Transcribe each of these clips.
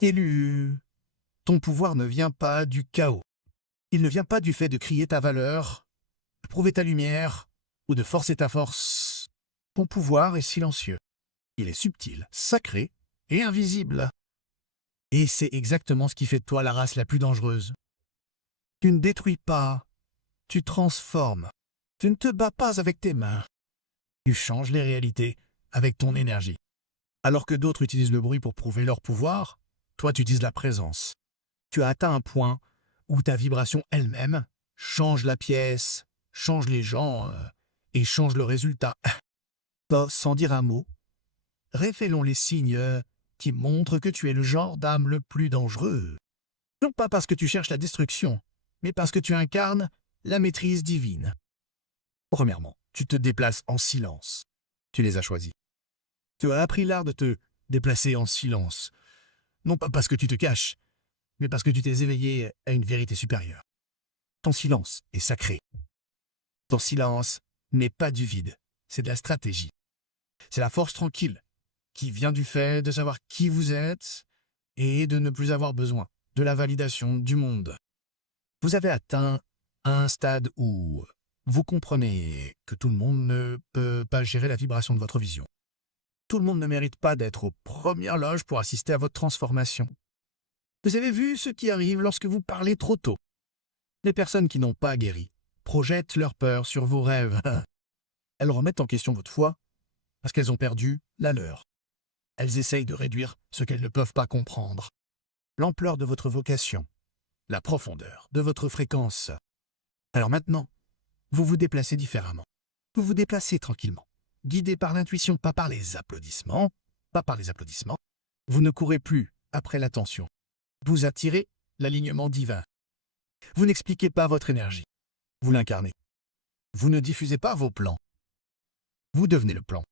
Élu, ton pouvoir ne vient pas du chaos. Il ne vient pas du fait de crier ta valeur, de prouver ta lumière ou de forcer ta force. Ton pouvoir est silencieux. Il est subtil, sacré et invisible. Et c'est exactement ce qui fait de toi la race la plus dangereuse. Tu ne détruis pas, tu transformes. Tu ne te bats pas avec tes mains. Tu changes les réalités avec ton énergie. Alors que d'autres utilisent le bruit pour prouver leur pouvoir, toi tu utilises la présence. Tu as atteint un point où ta vibration elle-même change la pièce, change les gens et change le résultat. Sans dire un mot, révélons les signes qui montrent que tu es le genre d'âme le plus dangereux. Non pas parce que tu cherches la destruction, mais parce que tu incarnes la maîtrise divine. Premièrement, tu te déplaces en silence. Tu les as choisis. Tu as appris l'art de te déplacer en silence. Non pas parce que tu te caches, mais parce que tu t'es éveillé à une vérité supérieure. Ton silence est sacré. Ton silence n'est pas du vide, c'est de la stratégie. C'est la force tranquille qui vient du fait de savoir qui vous êtes et de ne plus avoir besoin de la validation du monde. Vous avez atteint un stade où vous comprenez que tout le monde ne peut pas gérer la vibration de votre vision. Tout le monde ne mérite pas d'être aux premières loges pour assister à votre transformation. Vous avez vu ce qui arrive lorsque vous parlez trop tôt. Les personnes qui n'ont pas guéri projettent leur peur sur vos rêves. Elles remettent en question votre foi parce qu'elles ont perdu la leur. Elles essayent de réduire ce qu'elles ne peuvent pas comprendre. L'ampleur de votre vocation, la profondeur de votre fréquence. Alors maintenant, vous vous déplacez différemment. Vous vous déplacez tranquillement, guidé par l'intuition, pas par les applaudissements, pas par les applaudissements. Vous ne courez plus après l'attention. Vous attirez l'alignement divin. Vous n'expliquez pas votre énergie. Vous l'incarnez. Vous ne diffusez pas vos plans. Vous devenez le plan.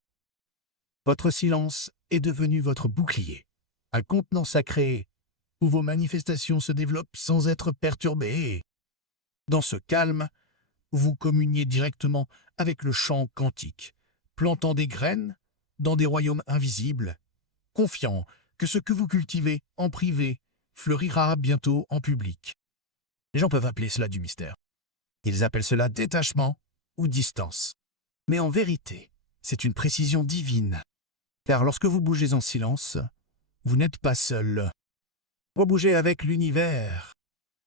Votre silence est devenu votre bouclier, un contenant sacré où vos manifestations se développent sans être perturbées. Dans ce calme, vous communiez directement avec le champ quantique, plantant des graines dans des royaumes invisibles, confiant que ce que vous cultivez en privé fleurira bientôt en public. Les gens peuvent appeler cela du mystère. Ils appellent cela détachement ou distance. Mais en vérité, c'est une précision divine. Car lorsque vous bougez en silence, vous n'êtes pas seul. Vous bougez avec l'univers.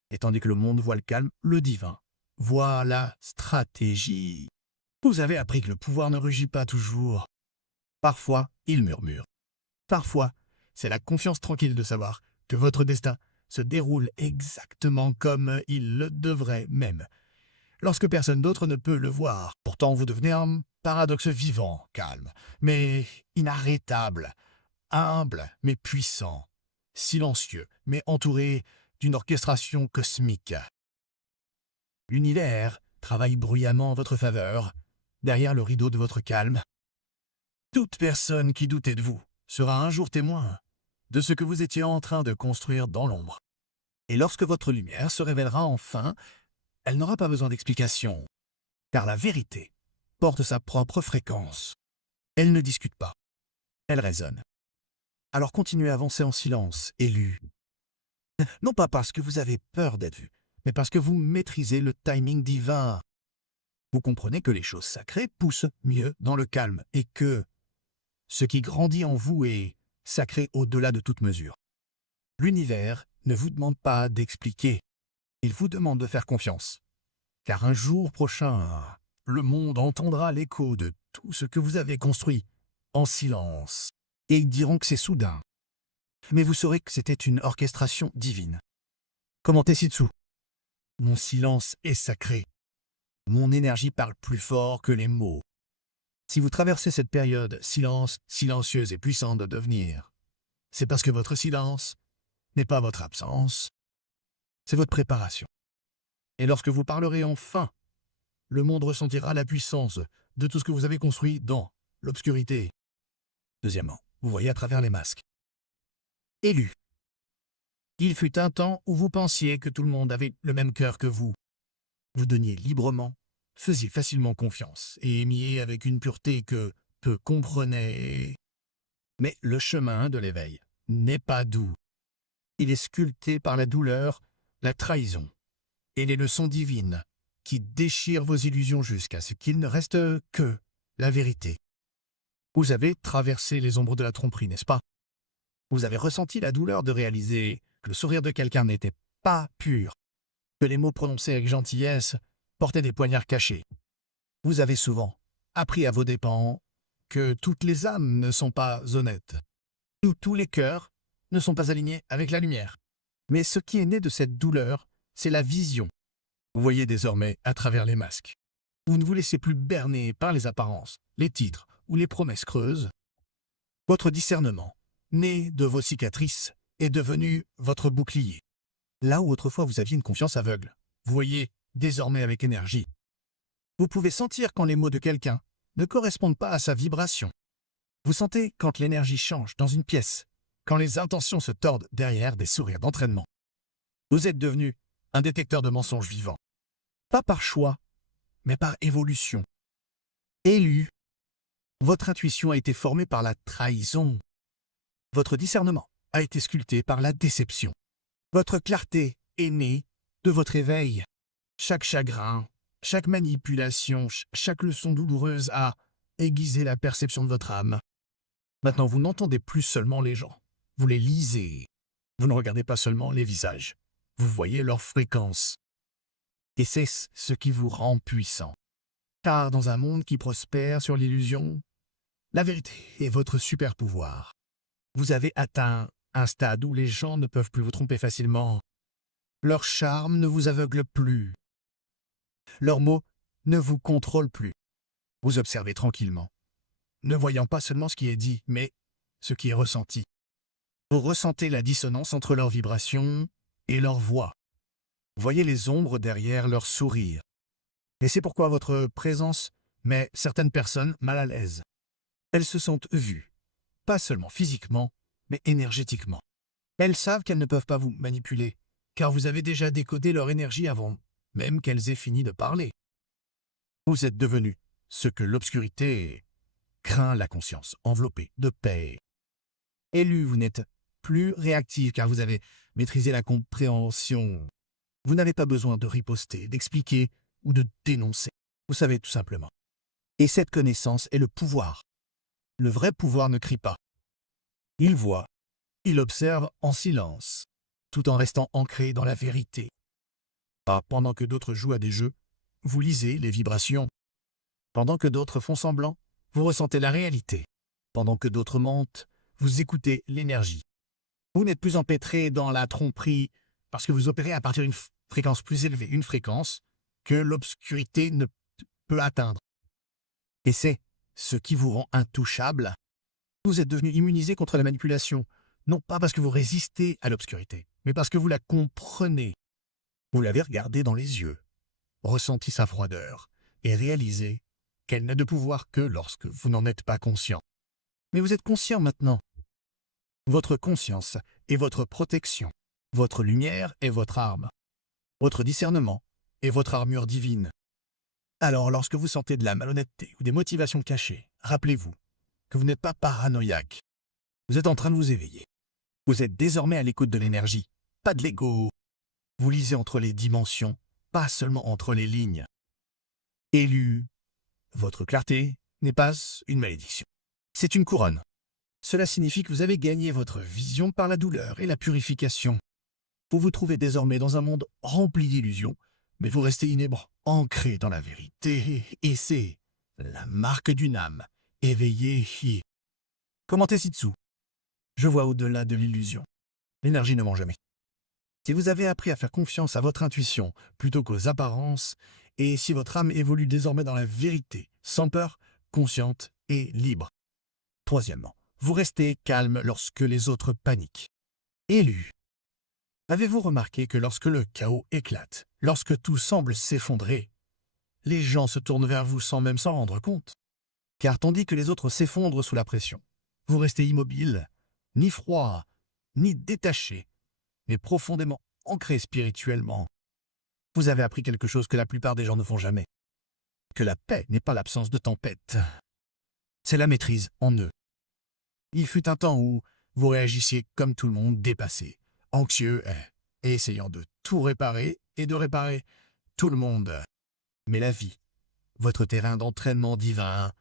Et tandis que le monde voit le calme, le divin voit la stratégie. Vous avez appris que le pouvoir ne rugit pas toujours. Parfois, il murmure. Parfois, c'est la confiance tranquille de savoir que votre destin se déroule exactement comme il le devrait même, lorsque personne d'autre ne peut le voir. Pourtant, vous devenez un paradoxe vivant, calme, mais inarrêtable, humble, mais puissant, silencieux, mais entouré d'une orchestration cosmique. L'univers travaille bruyamment en votre faveur, derrière le rideau de votre calme. Toute personne qui doutait de vous sera un jour témoin de ce que vous étiez en train de construire dans l'ombre. Et lorsque votre lumière se révélera enfin, elle n'aura pas besoin d'explication, car la vérité porte sa propre fréquence. Elle ne discute pas, elle résonne. Alors continuez à avancer en silence, élu. Non pas parce que vous avez peur d'être vu, mais parce que vous maîtrisez le timing divin. Vous comprenez que les choses sacrées poussent mieux dans le calme et que ce qui grandit en vous est sacré au-delà de toute mesure. L'univers ne vous demande pas d'expliquer, il vous demande de faire confiance. Car un jour prochain, le monde entendra l'écho de tout ce que vous avez construit en silence. Et ils diront que c'est soudain. Mais vous saurez que c'était une orchestration divine. Commentez ci-dessous. Mon silence est sacré. Mon énergie parle plus fort que les mots. Si vous traversez cette période silencieuse et puissante de devenir, c'est parce que votre silence n'est pas votre absence, c'est votre préparation. Et lorsque vous parlerez enfin, le monde ressentira la puissance de tout ce que vous avez construit dans l'obscurité. Deuxièmement, vous voyez à travers les masques. Élu. Il fut un temps où vous pensiez que tout le monde avait le même cœur que vous. Vous donniez librement, faisiez facilement confiance et aimiez avec une pureté que peu comprenaient. Mais le chemin de l'éveil n'est pas doux. Il est sculpté par la douleur, la trahison et les leçons divines qui déchirent vos illusions jusqu'à ce qu'il ne reste que la vérité. Vous avez traversé les ombres de la tromperie, n'est-ce pas? Vous avez ressenti la douleur de réaliser que le sourire de quelqu'un n'était pas pur, que les mots prononcés avec gentillesse portaient des poignards cachés. Vous avez souvent appris à vos dépens que toutes les âmes ne sont pas honnêtes. Tous les cœurs ne sont pas alignés avec la lumière. Mais ce qui est né de cette douleur, c'est la vision. Vous voyez désormais à travers les masques. Vous ne vous laissez plus berner par les apparences, les titres ou les promesses creuses. Votre discernement, né de vos cicatrices, est devenu votre bouclier. Là où autrefois vous aviez une confiance aveugle, vous voyez désormais avec énergie. Vous pouvez sentir quand les mots de quelqu'un ne correspondent pas à sa vibration. Vous sentez quand l'énergie change dans une pièce, quand les intentions se tordent derrière des sourires d'entraînement. Vous êtes devenu un détecteur de mensonges vivants. Pas par choix, mais par évolution. Élu, votre intuition a été formée par la trahison. Votre discernement a été sculpté par la déception. Votre clarté est née de votre éveil. Chaque chagrin, chaque manipulation, chaque leçon douloureuse a aiguisé la perception de votre âme. Maintenant, vous n'entendez plus seulement les gens, vous les lisez. Vous ne regardez pas seulement les visages, vous voyez leur fréquence. Et c'est ce qui vous rend puissant. Car dans un monde qui prospère sur l'illusion, la vérité est votre super pouvoir. Vous avez atteint un stade où les gens ne peuvent plus vous tromper facilement. Leur charme ne vous aveugle plus. Leurs mots ne vous contrôlent plus. Vous observez tranquillement, ne voyant pas seulement ce qui est dit, mais ce qui est ressenti. Vous ressentez la dissonance entre leurs vibrations et leur voix. Vous voyez les ombres derrière leur sourire. Et c'est pourquoi votre présence met certaines personnes mal à l'aise. Elles se sentent vues, pas seulement physiquement, mais énergétiquement. Elles savent qu'elles ne peuvent pas vous manipuler, car vous avez déjà décodé leur énergie avant même qu'elles aient fini de parler. Vous êtes devenu ce que l'obscurité craint, la conscience enveloppée de paix. Élu, vous n'êtes plus réactif car vous avez maîtrisé la compréhension. Vous n'avez pas besoin de riposter, d'expliquer ou de dénoncer. Vous savez tout simplement. Et cette connaissance est le pouvoir. Le vrai pouvoir ne crie pas. Il voit, il observe en silence, tout en restant ancré dans la vérité. Pendant que d'autres jouent à des jeux, vous lisez les vibrations. Pendant que d'autres font semblant, vous ressentez la réalité. Pendant que d'autres mentent, vous écoutez l'énergie. Vous n'êtes plus empêtré dans la tromperie parce que vous opérez à partir d'une fréquence plus élevée, une fréquence que l'obscurité ne peut atteindre. Et c'est ce qui vous rend intouchable. Vous êtes devenu immunisé contre la manipulation, non pas parce que vous résistez à l'obscurité, mais parce que vous la comprenez. Vous l'avez regardée dans les yeux, ressenti sa froideur et réalisé qu'elle n'a de pouvoir que lorsque vous n'en êtes pas conscient. Mais vous êtes conscient maintenant. Votre conscience est votre protection. Votre lumière est votre arme. Votre discernement est votre armure divine. Alors, lorsque vous sentez de la malhonnêteté ou des motivations cachées, rappelez-vous que vous n'êtes pas paranoïaque. Vous êtes en train de vous éveiller. Vous êtes désormais à l'écoute de l'énergie, pas de l'ego. Vous lisez entre les dimensions, pas seulement entre les lignes. Élu, votre clarté n'est pas une malédiction. C'est une couronne. Cela signifie que vous avez gagné votre vision par la douleur et la purification. Vous vous trouvez désormais dans un monde rempli d'illusions, mais vous restez inébranlable, ancré dans la vérité, et c'est la marque d'une âme éveillée. Commentez ci-dessous. Je vois au-delà de l'illusion. L'énergie ne ment jamais. Si vous avez appris à faire confiance à votre intuition plutôt qu'aux apparences, et si votre âme évolue désormais dans la vérité, sans peur, consciente et libre. Troisièmement, vous restez calme lorsque les autres paniquent. Élu. Avez-vous remarqué que lorsque le chaos éclate, lorsque tout semble s'effondrer, les gens se tournent vers vous sans même s'en rendre compte? Car tandis que les autres s'effondrent sous la pression, vous restez immobile, ni froid, ni détaché, mais profondément ancré spirituellement. Vous avez appris quelque chose que la plupart des gens ne font jamais. Que la paix n'est pas l'absence de tempête. C'est la maîtrise en eux. Il fut un temps où vous réagissiez comme tout le monde, dépassé, anxieux et essayant de tout réparer et de réparer tout le monde. Mais la vie, votre terrain d'entraînement divin,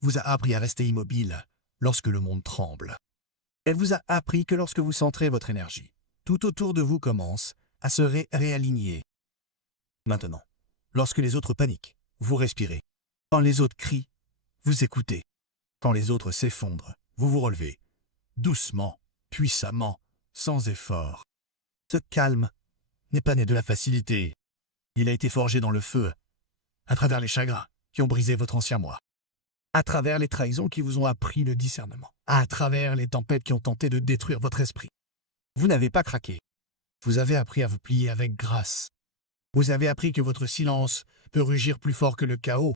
vous a appris à rester immobile lorsque le monde tremble. Elle vous a appris que lorsque vous centrez votre énergie, tout autour de vous commence à se réaligner. Maintenant, lorsque les autres paniquent, vous respirez. Quand les autres crient, vous écoutez. Quand les autres s'effondrent, vous vous relevez. Doucement, puissamment, sans effort. Ce calme n'est pas né de la facilité. Il a été forgé dans le feu, à travers les chagrins qui ont brisé votre ancien moi, à travers les trahisons qui vous ont appris le discernement, à travers les tempêtes qui ont tenté de détruire votre esprit. Vous n'avez pas craqué. Vous avez appris à vous plier avec grâce. Vous avez appris que votre silence peut rugir plus fort que le chaos.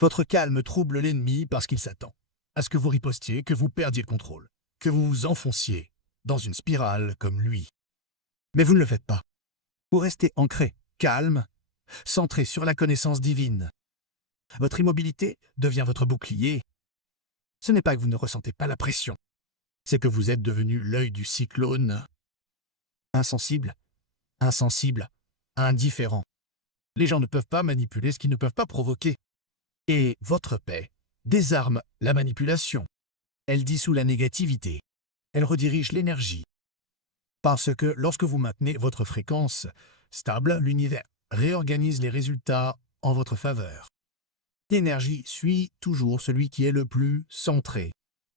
Votre calme trouble l'ennemi parce qu'il s'attend à ce que vous ripostiez, que vous perdiez le contrôle, que vous vous enfonciez dans une spirale comme lui. Mais vous ne le faites pas. Vous restez ancré, calme, centré sur la connaissance divine. Votre immobilité devient votre bouclier. Ce n'est pas que vous ne ressentez pas la pression, c'est que vous êtes devenu l'œil du cyclone. Insensible, insensible, indifférent. Les gens ne peuvent pas manipuler ce qu'ils ne peuvent pas provoquer. Et votre paix désarme la manipulation. Elle dissout la négativité. Elle redirige l'énergie. Parce que lorsque vous maintenez votre fréquence stable, l'univers réorganise les résultats en votre faveur. L'énergie suit toujours celui qui est le plus centré.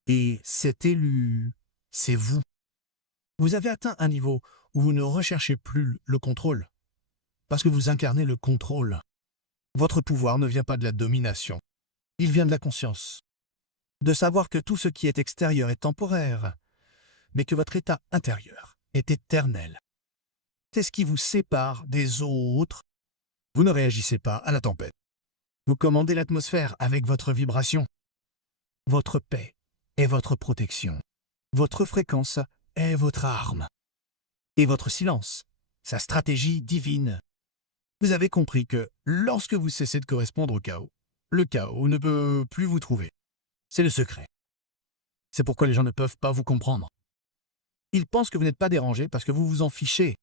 Et cet élu, c'est vous. Vous avez atteint un niveau où vous ne recherchez plus le contrôle, parce que vous incarnez le contrôle. Votre pouvoir ne vient pas de la domination, il vient de la conscience. De savoir que tout ce qui est extérieur est temporaire, mais que votre état intérieur est éternel. C'est ce qui vous sépare des autres. Vous ne réagissez pas à la tempête. Vous commandez l'atmosphère avec votre vibration. Votre paix est votre protection. Votre fréquence est votre arme. Et votre silence, sa stratégie divine. Vous avez compris que lorsque vous cessez de correspondre au chaos, le chaos ne peut plus vous trouver. C'est le secret. C'est pourquoi les gens ne peuvent pas vous comprendre. Ils pensent que vous n'êtes pas dérangé parce que vous vous en fichez.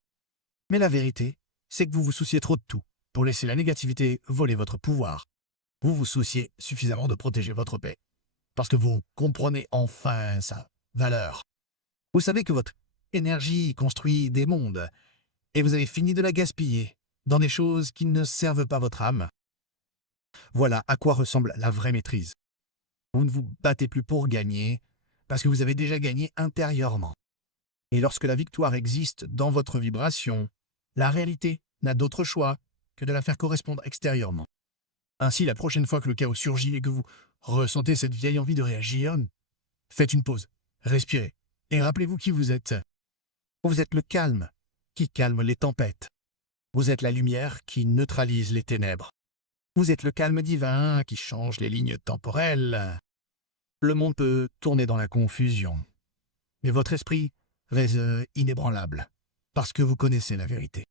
Mais la vérité, c'est que vous vous souciez trop de tout pour laisser la négativité voler votre pouvoir. Vous vous souciez suffisamment de protéger votre paix parce que vous comprenez enfin sa valeur. Vous savez que votre énergie construit des mondes et vous avez fini de la gaspiller dans des choses qui ne servent pas votre âme. Voilà à quoi ressemble la vraie maîtrise. Vous ne vous battez plus pour gagner parce que vous avez déjà gagné intérieurement. Et lorsque la victoire existe dans votre vibration, la réalité n'a d'autre choix que de la faire correspondre extérieurement. Ainsi, la prochaine fois que le chaos surgit et que vous ressentez cette vieille envie de réagir, faites une pause, respirez et rappelez-vous qui vous êtes. Vous êtes le calme qui calme les tempêtes. Vous êtes la lumière qui neutralise les ténèbres. Vous êtes le calme divin qui change les lignes temporelles. Le monde peut tourner dans la confusion, mais votre esprit reste inébranlable, parce que vous connaissez la vérité.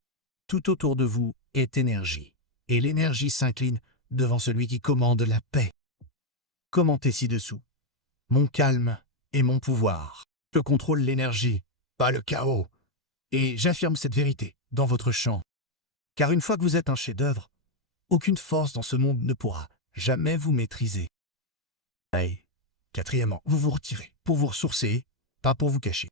Tout autour de vous est énergie, et l'énergie s'incline devant celui qui commande la paix. Commentez ci-dessous. Mon calme et mon pouvoir. Je contrôle l'énergie, pas le chaos. Et j'affirme cette vérité dans votre champ. Car une fois que vous êtes un chef-d'œuvre, aucune force dans ce monde ne pourra jamais vous maîtriser. Et quatrièmement, vous vous retirez pour vous ressourcer, pas pour vous cacher.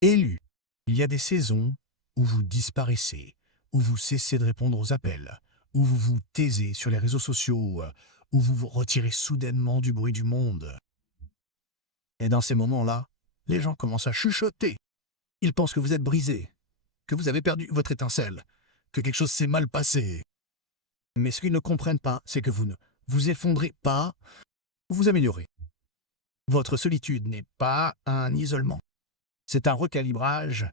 Élu, il y a des saisons où vous disparaissez, où vous cessez de répondre aux appels, où vous vous taisez sur les réseaux sociaux, où vous vous retirez soudainement du bruit du monde. Et dans ces moments-là, les gens commencent à chuchoter. Ils pensent que vous êtes brisé, que vous avez perdu votre étincelle, que quelque chose s'est mal passé. Mais ce qu'ils ne comprennent pas, c'est que vous ne vous effondrez pas, vous vous améliorez. Votre solitude n'est pas un isolement. C'est un recalibrage,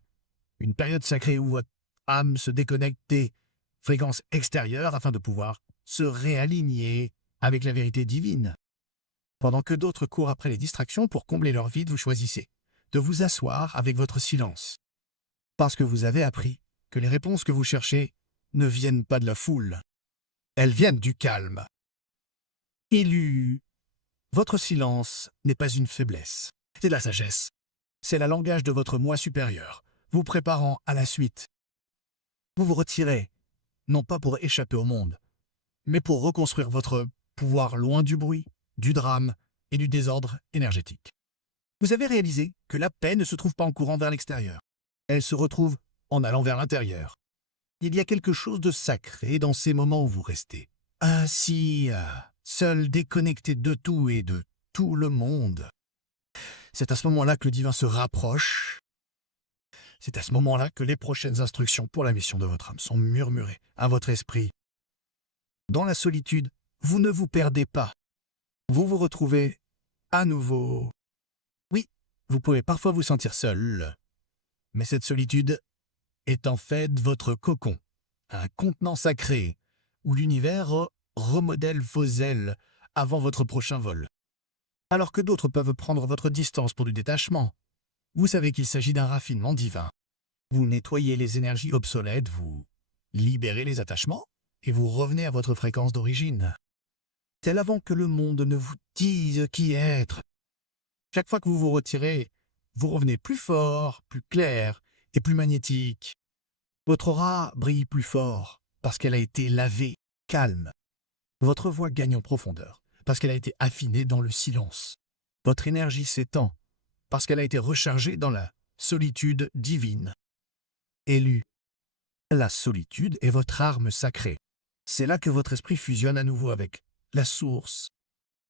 une période sacrée où votre âme se déconnecte des fréquences extérieures afin de pouvoir se réaligner avec la vérité divine. Pendant que d'autres courent après les distractions pour combler leur vide, vous choisissez de vous asseoir avec votre silence. Parce que vous avez appris que les réponses que vous cherchez ne viennent pas de la foule. Elles viennent du calme. Élu, votre silence n'est pas une faiblesse, c'est de la sagesse. C'est le langage de votre moi supérieur, vous préparant à la suite. Vous vous retirez, non pas pour échapper au monde, mais pour reconstruire votre pouvoir loin du bruit, du drame et du désordre énergétique. Vous avez réalisé que la paix ne se trouve pas en courant vers l'extérieur. Elle se retrouve en allant vers l'intérieur. Il y a quelque chose de sacré dans ces moments où vous restez ainsi, seul, déconnecté de tout et de tout le monde. C'est à ce moment-là que le divin se rapproche. C'est à ce moment-là que les prochaines instructions pour la mission de votre âme sont murmurées à votre esprit. Dans la solitude, vous ne vous perdez pas. Vous vous retrouvez à nouveau. Oui, vous pouvez parfois vous sentir seul, mais cette solitude est en fait votre cocon, un contenant sacré où l'univers remodèle vos ailes avant votre prochain vol. Alors que d'autres peuvent prendre votre distance pour du détachement, vous savez qu'il s'agit d'un raffinement divin. Vous nettoyez les énergies obsolètes, vous libérez les attachements et vous revenez à votre fréquence d'origine. C'est avant que le monde ne vous dise qui être. Chaque fois que vous vous retirez, vous revenez plus fort, plus clair et plus magnétique. Votre aura brille plus fort parce qu'elle a été lavée, calme. Votre voix gagne en profondeur parce qu'elle a été affinée dans le silence. Votre énergie s'étend parce qu'elle a été rechargée dans la solitude divine. Élue. La solitude est votre arme sacrée. C'est là que votre esprit fusionne à nouveau avec la source.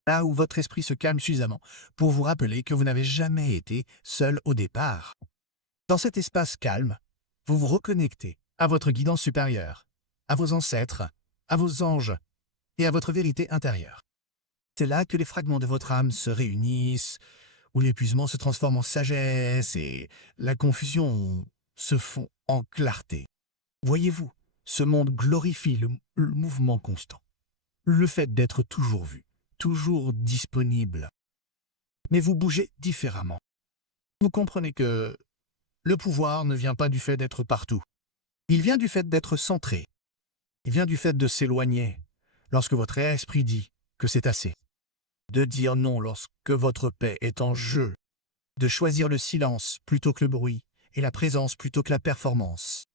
Là où votre esprit se calme suffisamment pour vous rappeler que vous n'avez jamais été seul au départ. Dans cet espace calme, vous vous reconnectez à votre guidance supérieure, à vos ancêtres, à vos anges et à votre vérité intérieure. C'est là que les fragments de votre âme se réunissent, où l'épuisement se transforme en sagesse et la confusion se fond en clarté. Voyez-vous, ce monde glorifie le mouvement constant, le fait d'être toujours vu, toujours disponible. Mais vous bougez différemment. Vous comprenez que le pouvoir ne vient pas du fait d'être partout. Il vient du fait d'être centré. Il vient du fait de s'éloigner lorsque votre esprit dit que c'est assez. De dire non lorsque votre paix est en jeu. De choisir le silence plutôt que le bruit et la présence plutôt que la performance.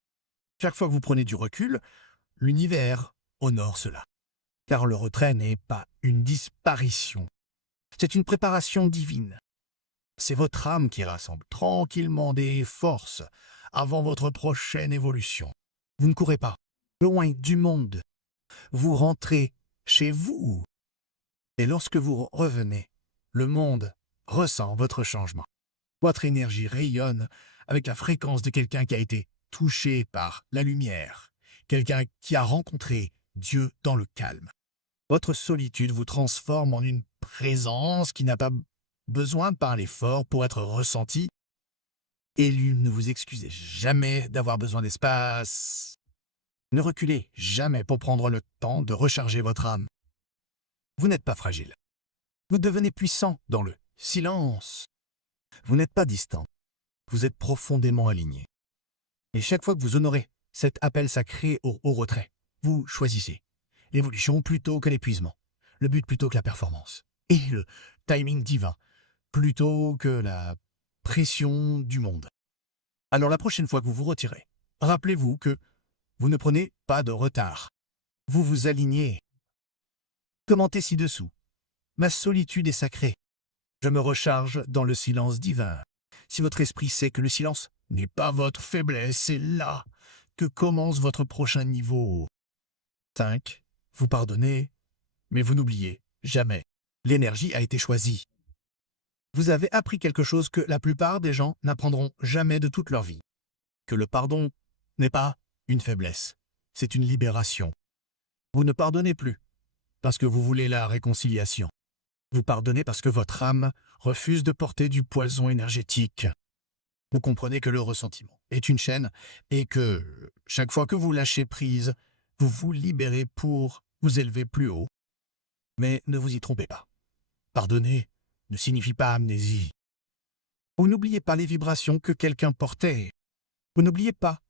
Chaque fois que vous prenez du recul, l'univers honore cela. Car le retrait n'est pas une disparition. C'est une préparation divine. C'est votre âme qui rassemble tranquillement des forces avant votre prochaine évolution. Vous ne courez pas, loin du monde. Vous rentrez chez vous. Et lorsque vous revenez, le monde ressent votre changement. Votre énergie rayonne avec la fréquence de quelqu'un qui a été touché par la lumière, quelqu'un qui a rencontré Dieu dans le calme. Votre solitude vous transforme en une présence qui n'a pas besoin de parler fort pour être ressentie. Élu, ne vous excusez jamais d'avoir besoin d'espace. Ne reculez jamais pour prendre le temps de recharger votre âme. Vous n'êtes pas fragile. Vous devenez puissant dans le silence. Vous n'êtes pas distant. Vous êtes profondément aligné. Et chaque fois que vous honorez cet appel sacré au retrait, vous choisissez l'évolution plutôt que l'épuisement, le but plutôt que la performance, et le timing divin plutôt que la pression du monde. Alors la prochaine fois que vous vous retirez, rappelez-vous que vous ne prenez pas de retard. Vous vous alignez. Commentez ci-dessous. Ma solitude est sacrée. Je me recharge dans le silence divin. Si votre esprit sait que le silence n'est pas votre faiblesse, c'est là que commence votre prochain niveau. 5. Vous pardonnez, mais vous n'oubliez jamais. L'énergie a été choisie. Vous avez appris quelque chose que la plupart des gens n'apprendront jamais de toute leur vie. Que le pardon n'est pas une faiblesse, c'est une libération. Vous ne pardonnez plus parce que vous voulez la réconciliation. Vous pardonnez parce que votre âme refuse de porter du poison énergétique. Vous comprenez que le ressentiment est une chaîne et que chaque fois que vous lâchez prise, vous vous libérez pour vous élever plus haut. Mais ne vous y trompez pas. Pardonner ne signifie pas amnésie. Vous n'oubliez pas les vibrations que quelqu'un portait. Vous n'oubliez pas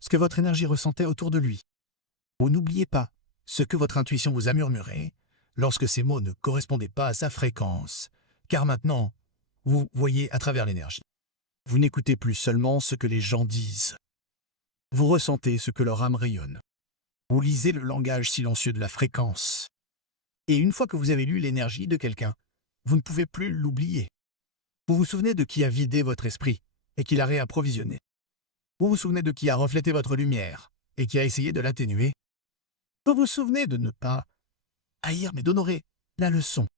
ce que votre énergie ressentait autour de lui. Vous n'oubliez pas ce que votre intuition vous a murmuré lorsque ces mots ne correspondaient pas à sa fréquence, car maintenant, vous voyez à travers l'énergie. Vous n'écoutez plus seulement ce que les gens disent. Vous ressentez ce que leur âme rayonne. Vous lisez le langage silencieux de la fréquence. Et une fois que vous avez lu l'énergie de quelqu'un, vous ne pouvez plus l'oublier. Vous vous souvenez de qui a vidé votre esprit et qui l'a réapprovisionné. Vous vous souvenez de qui a reflété votre lumière et qui a essayé de l'atténuer. Vous vous souvenez de ne pas haïr mais d'honorer la leçon.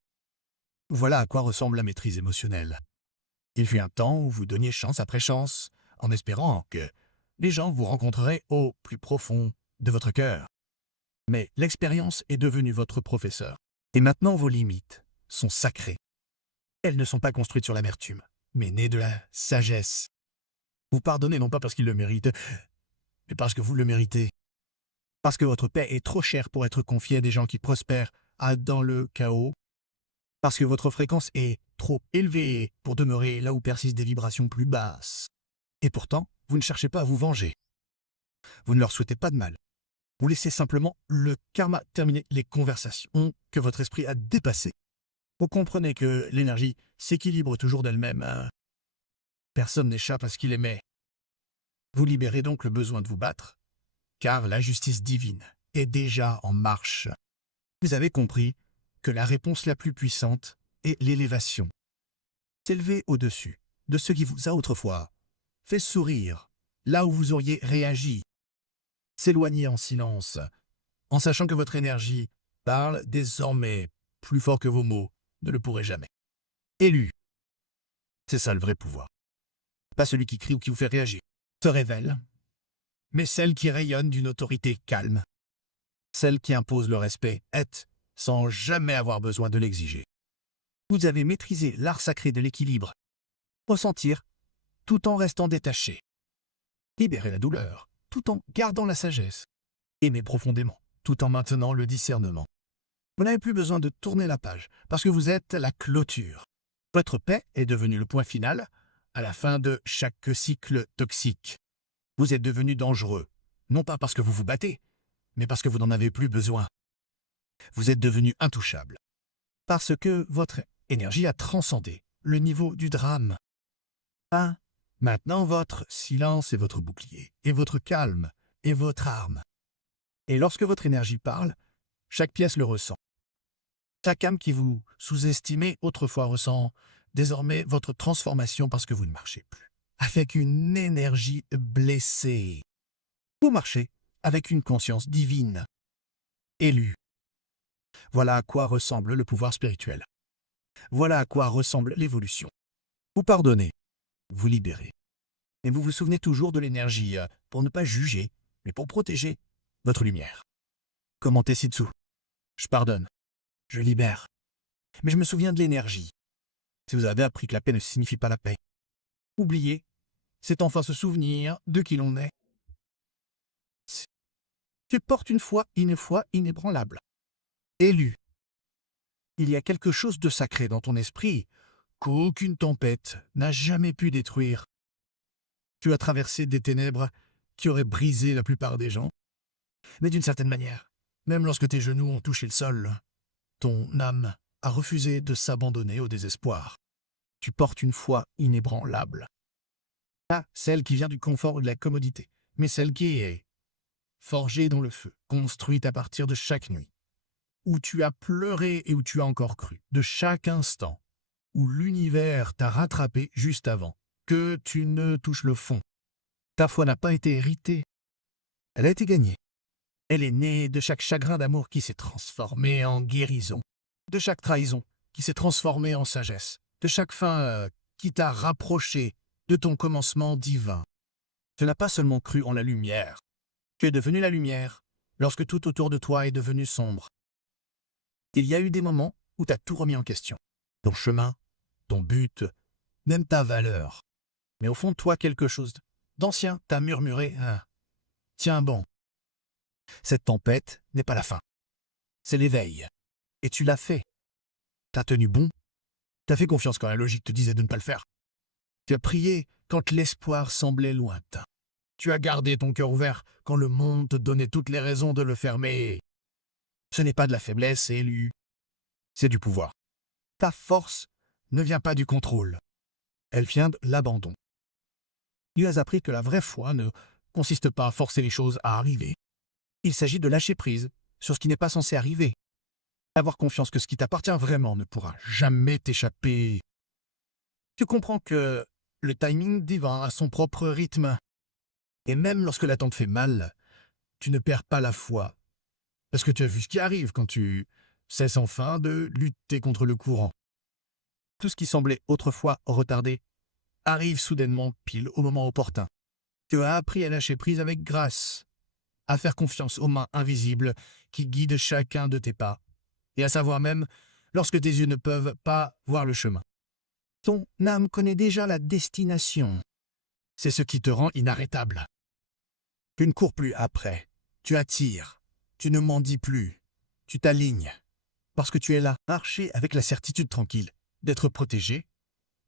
Voilà à quoi ressemble la maîtrise émotionnelle. Il fut un temps où vous donniez chance après chance, en espérant que les gens vous rencontreraient au plus profond de votre cœur. Mais l'expérience est devenue votre professeur. Et maintenant vos limites sont sacrées. Elles ne sont pas construites sur l'amertume, mais nées de la sagesse. Vous pardonnez non pas parce qu'il le mérite, mais parce que vous le méritez. Parce que votre paix est trop chère pour être confiée à des gens qui prospèrent dans le chaos. Parce que votre fréquence est trop élevée pour demeurer là où persistent des vibrations plus basses. Et pourtant, vous ne cherchez pas à vous venger. Vous ne leur souhaitez pas de mal. Vous laissez simplement le karma terminer les conversations que votre esprit a dépassées. Vous comprenez que l'énergie s'équilibre toujours d'elle-même. Personne n'échappe à ce qu'il aimait. Vous libérez donc le besoin de vous battre, car la justice divine est déjà en marche. Vous avez compris que la réponse la plus puissante est l'élévation. S'élever au-dessus de ce qui vous a autrefois fait sourire, là où vous auriez réagi. S'éloigner en silence, en sachant que votre énergie parle désormais plus fort que vos mots ne le pourraient jamais. Élu. C'est ça le vrai pouvoir. Pas celui qui crie ou qui vous fait réagir. Se révèle, mais celle qui rayonne d'une autorité calme. Celle qui impose le respect, est, sans jamais avoir besoin de l'exiger. Vous avez maîtrisé l'art sacré de l'équilibre. Ressentir, tout en restant détaché. Libérer la douleur, tout en gardant la sagesse. Aimer profondément, tout en maintenant le discernement. Vous n'avez plus besoin de tourner la page, parce que vous êtes la clôture. Votre paix est devenue le point final, à la fin de chaque cycle toxique. Vous êtes devenu dangereux, non pas parce que vous vous battez, mais parce que vous n'en avez plus besoin. Vous êtes devenu intouchable, parce que votre énergie a transcendé le niveau du drame. Maintenant votre silence est votre bouclier, et votre calme est votre arme. Et lorsque votre énergie parle, chaque pièce le ressent. Chaque âme qui vous sous-estimait autrefois ressent désormais votre transformation parce que vous ne marchez plus avec une énergie blessée. Vous marchez avec une conscience divine, élue. Voilà à quoi ressemble le pouvoir spirituel. Voilà à quoi ressemble l'évolution. Vous pardonnez, vous libérez. Et vous vous souvenez toujours de l'énergie pour ne pas juger, mais pour protéger votre lumière. Commentez ci-dessous. Je pardonne. Je libère. Mais je me souviens de l'énergie. Si vous avez appris que la paix ne signifie pas la paix, oubliez, c'est enfin se souvenir de qui l'on est. Tu portes une foi inébranlable. Élu. Il y a quelque chose de sacré dans ton esprit qu'aucune tempête n'a jamais pu détruire. Tu as traversé des ténèbres qui auraient brisé la plupart des gens. Mais d'une certaine manière, même lorsque tes genoux ont touché le sol, ton âme a refusé de s'abandonner au désespoir. Tu portes une foi inébranlable. Pas celle qui vient du confort ou de la commodité, mais celle qui est forgée dans le feu, construite à partir de chaque nuit, où tu as pleuré et où tu as encore cru, de chaque instant, où l'univers t'a rattrapé juste avant que tu ne touches le fond. Ta foi n'a pas été héritée, elle a été gagnée. Elle est née de chaque chagrin d'amour qui s'est transformé en guérison, de chaque trahison qui s'est transformée en sagesse, de chaque fin qui t'a rapproché de ton commencement divin. Tu n'as pas seulement cru en la lumière, tu es devenu la lumière lorsque tout autour de toi est devenu sombre. Il y a eu des moments où tu as tout remis en question. Ton chemin, ton but, même ta valeur. Mais au fond de toi, quelque chose d'ancien t'a murmuré « Tiens bon, cette tempête n'est pas la fin. C'est l'éveil. » Et tu l'as fait. T'as tenu bon. T'as fait confiance quand la logique te disait de ne pas le faire. Tu as prié quand l'espoir semblait lointain. Tu as gardé ton cœur ouvert quand le monde te donnait toutes les raisons de le fermer. Ce n'est pas de la faiblesse, Élu. C'est du pouvoir. Ta force ne vient pas du contrôle. Elle vient de l'abandon. Tu as appris que la vraie foi ne consiste pas à forcer les choses à arriver. Il s'agit de lâcher prise sur ce qui n'est pas censé arriver. Avoir confiance que ce qui t'appartient vraiment ne pourra jamais t'échapper. Tu comprends que le timing divin a son propre rythme. Et même lorsque l'attente fait mal, tu ne perds pas la foi. Parce que tu as vu ce qui arrive quand tu cesses enfin de lutter contre le courant. Tout ce qui semblait autrefois retardé arrive soudainement pile au moment opportun. Tu as appris à lâcher prise avec grâce, à faire confiance aux mains invisibles qui guident chacun de tes pas, et à savoir même lorsque tes yeux ne peuvent pas voir le chemin. Ton âme connaît déjà la destination. C'est ce qui te rend inarrêtable. Tu ne cours plus après, tu attires, tu ne mendis plus, tu t'alignes, parce que tu es là, marcher avec la certitude tranquille d'être protégé,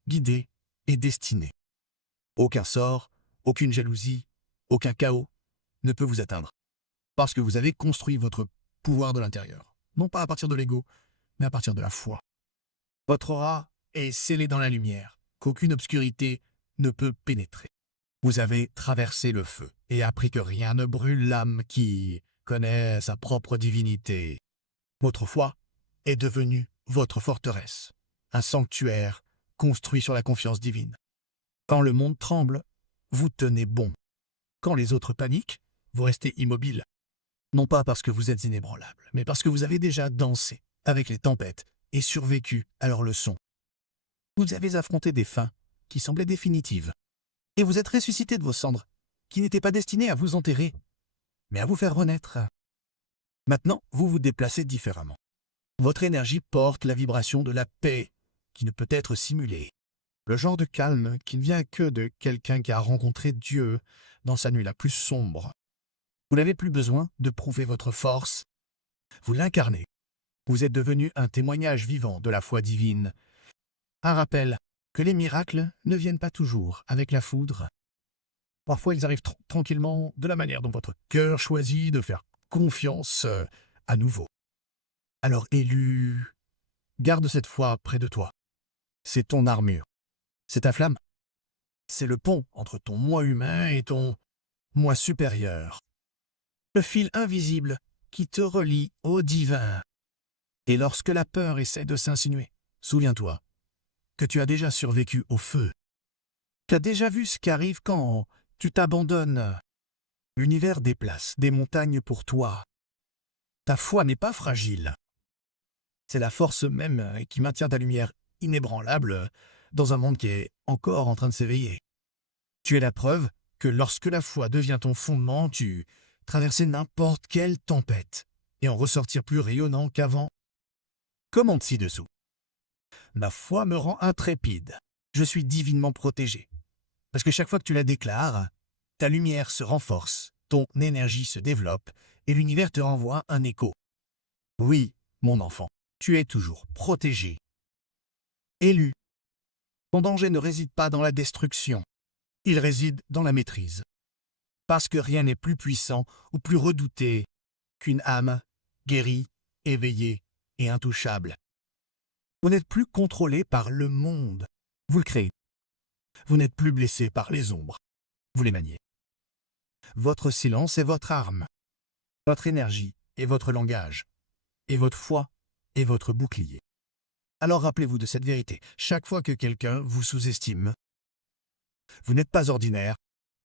guidé et destiné. Aucun sort, aucune jalousie, aucun chaos ne peut vous atteindre, parce que vous avez construit votre pouvoir de l'intérieur, non pas à partir de l'ego, mais à partir de la foi. Votre aura est scellée dans la lumière, qu'aucune obscurité ne peut pénétrer. Vous avez traversé le feu et appris que rien ne brûle l'âme qui connaît sa propre divinité. Votre foi est devenue votre forteresse, un sanctuaire construit sur la confiance divine. Quand le monde tremble, vous tenez bon. Quand les autres paniquent, vous restez immobile. Non pas parce que vous êtes inébranlable, mais parce que vous avez déjà dansé avec les tempêtes et survécu à leurs leçons. Vous avez affronté des fins qui semblaient définitives. Et vous êtes ressuscité de vos cendres, qui n'étaient pas destinées à vous enterrer, mais à vous faire renaître. Maintenant, vous vous déplacez différemment. Votre énergie porte la vibration de la paix, qui ne peut être simulée. Le genre de calme qui ne vient que de quelqu'un qui a rencontré Dieu dans sa nuit la plus sombre. Vous n'avez plus besoin de prouver votre force. Vous l'incarnez. Vous êtes devenu un témoignage vivant de la foi divine. Un rappel que les miracles ne viennent pas toujours avec la foudre. Parfois, ils arrivent tranquillement de la manière dont votre cœur choisit de faire confiance à nouveau. Alors, élu, garde cette foi près de toi. C'est ton armure. C'est ta flamme. C'est le pont entre ton moi humain et ton moi supérieur. Le fil invisible qui te relie au divin. Et lorsque la peur essaie de s'insinuer, souviens-toi que tu as déjà survécu au feu. Tu as déjà vu ce qui arrive quand tu t'abandonnes. L'univers déplace des montagnes pour toi. Ta foi n'est pas fragile. C'est la force même qui maintient ta lumière inébranlable dans un monde qui est encore en train de s'éveiller. Tu es la preuve que lorsque la foi devient ton fondement, tu traverses n'importe quelle tempête et en ressortir plus rayonnant qu'avant. Commente ci-dessous. Ma foi me rend intrépide. Je suis divinement protégé. Parce que chaque fois que tu la déclares, ta lumière se renforce, ton énergie se développe et l'univers te renvoie un écho. Oui, mon enfant, tu es toujours protégé. Élu. Ton danger ne réside pas dans la destruction. Il réside dans la maîtrise. Parce que rien n'est plus puissant ou plus redouté qu'une âme guérie, éveillée et intouchable. Vous n'êtes plus contrôlé par le monde. Vous le créez. Vous n'êtes plus blessé par les ombres. Vous les maniez. Votre silence est votre arme. Votre énergie est votre langage. Et votre foi est votre bouclier. Alors rappelez-vous de cette vérité. Chaque fois que quelqu'un vous sous-estime, vous n'êtes pas ordinaire.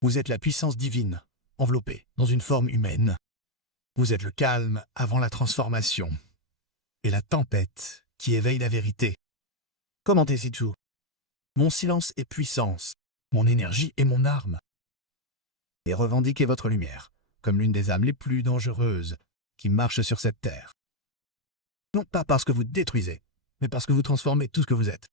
Vous êtes la puissance divine, enveloppée dans une forme humaine. Vous êtes le calme avant la transformation. Et la tempête qui éveille la vérité. Commentez ci-dessous. Mon silence est puissance. Mon énergie est mon arme. Et revendiquez votre lumière, comme l'une des âmes les plus dangereuses qui marchent sur cette terre. Non pas parce que vous détruisez, mais parce que vous transformez tout ce que vous êtes.